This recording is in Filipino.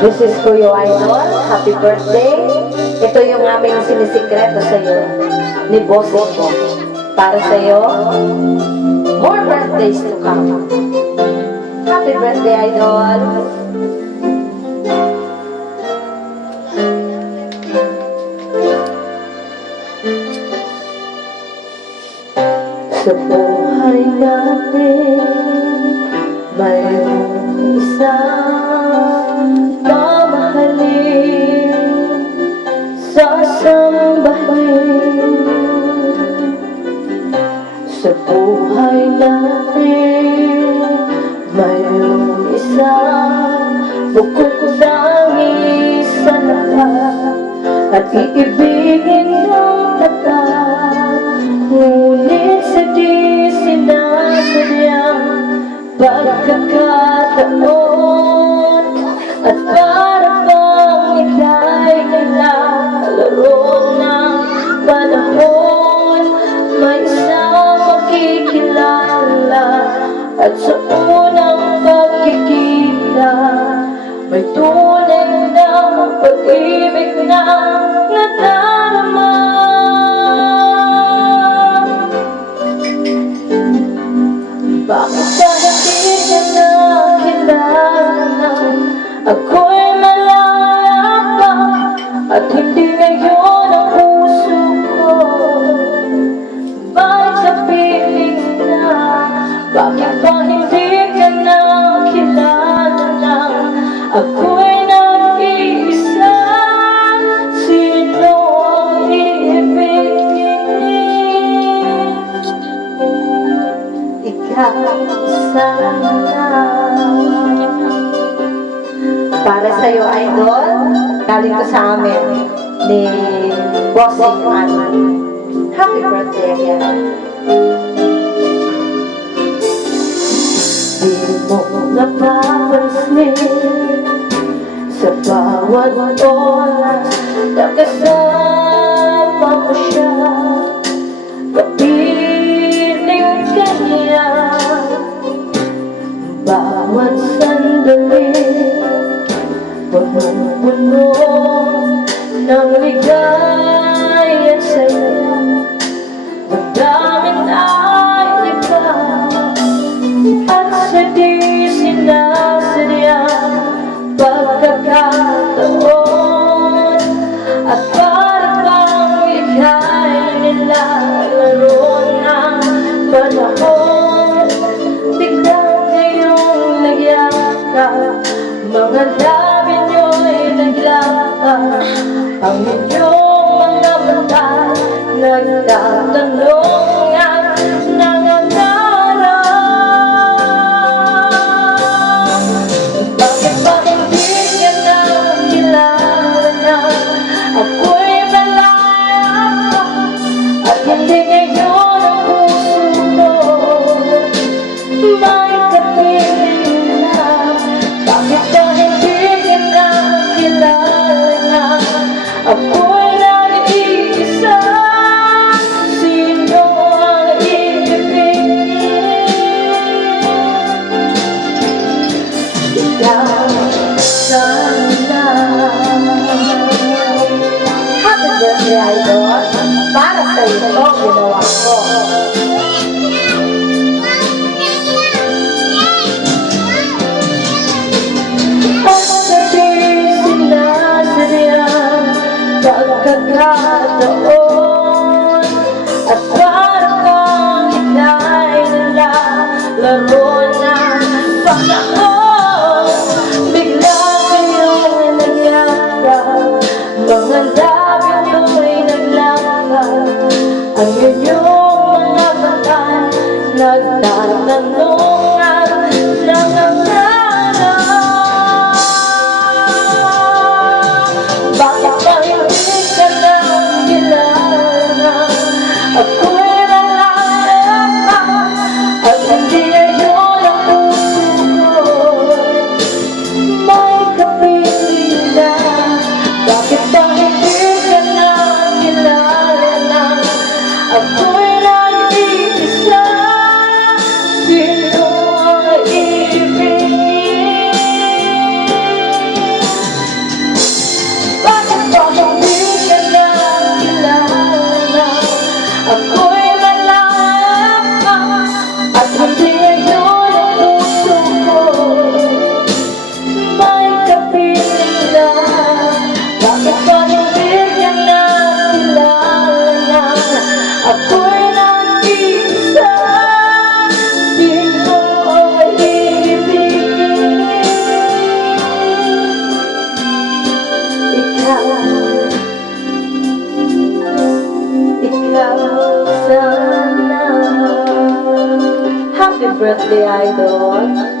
This is Kuya Idol. Happy birthday. Ito yung aming sinisikreto sa iyo ni Bossing mo. Para sa iyo, more birthdays to come. Happy birthday, Idol. Sa buhay natin, mayroong isang mamahalin, sasambahin. Sa buhay natin, mayroong isang bukod langis sa lahat, at iibigin ng tapat. Ngunit sa di sinasadyang pagkakataon, at para bang ika'y nilalaro ng panahon, may isang makikilala, at sa unang pagkikita may tunay na pag-ibig na nadarama. Bakit ka hindi ka nakilala? Ako'y malaya pa, at hindi ngayon ang puso ko. Bakit ka piling na? Bakit ba hindi ka nakilala na? Ako'y nag-iisa. Sino ang iibigin? Ikaw sana. Para sa'yo, Idol, galing ko sa amin ni Bossing Ann. Happy birthday again. Di mo napapansin sa bawat oras na kasama mo siya, kapiling kanya. Bawat sandali puno-puno ng ligaya at saya. Magdamin ay iba, at sa di sinasadyang pagkakataon, at para bang ika'y nilalaro ng panahon, biglang kayong nagyakap, mga labi nyo'y naglakad, ang inyong mga mata nagtatanong at nangangarap. Bakit ba hindi ka nakilala na? Ako'y malaya pa, at hindi ngayon ang puso ko may kapiling na. Bakit ba hindi ka nakilala na? Ako'y nag-iisa. Sino ang iibigin? Ikaw sana. Happy birthday, Idol. Para sa ito, ginawa ko. At sa di sinasadyang pagkakataon, at para bang ika'y nilalaro ng panahon, bigla kayong nagyakap, mga labi nyo'y naglakad, ang inyong mga mata nagtatanong at nangangarap. Bakit ba hindi ka nakilala? Ako'y malaya pa, at hindi ngayon ang puso ko may kapiling na. Bakit ba hindi ka nakilala na? Ako'y nag-iisa. Sino ang iibigin? birthday, Idol.